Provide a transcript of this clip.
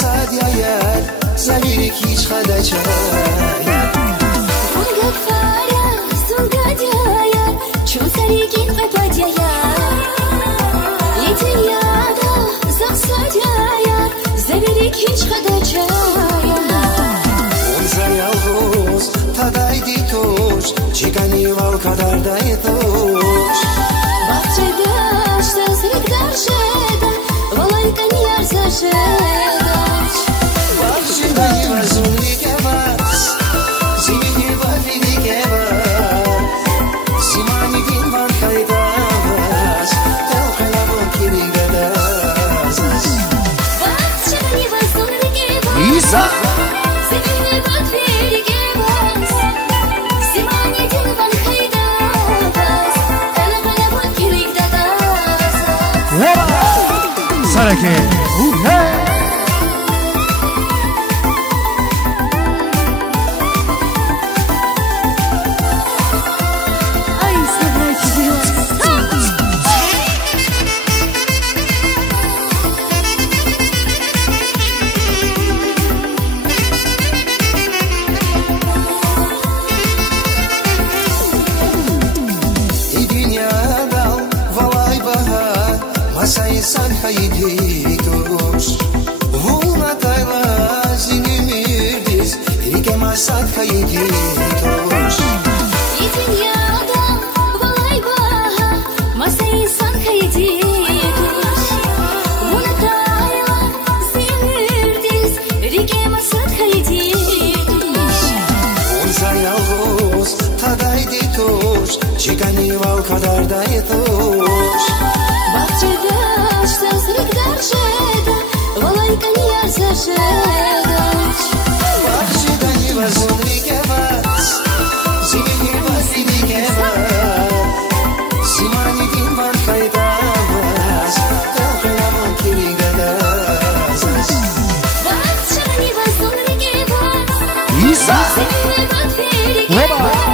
سادياير زميرك هيش خداچاير Ungak fara sungadyayer Чун саригин qapatyayer Yetyada zaqsadyayer Zabirik hich qadachayer Он заялгоз тадайди тош Чекани вал кадардай тош Бахчедаш сазрик даршеда Валайкан ярзашедаш Бахчедай вазунлике вас Зимиге бафидике вас Симани дин ван хайдавас Телкалабон киригадазас Бахчедани вазунлике вас Иса! Зимиге бафидике вас Симани дин ван хайдавас Телкалабон киригадазас Сараке! Ай, собачки. И dünyada valay bahar Masayı san hayditos Vuna tayla zinümirdiz Rike masat hayditos И дуньяда валай баха Масай сан хайдидуш Унатайла зимирдиз Рике масат хайдидуш Он заялгоз тадайди тош Чекани вал кадардай тош Бахчедаш сазрик даршеда Валайкан ярзашедаш Бахчедани вазунлике вас Зимиге бафидике вас Симани дин ван хайдавас Телкалабон киригадазас Бахчедани вазунлике вас Иса! Зимиге бафидике вас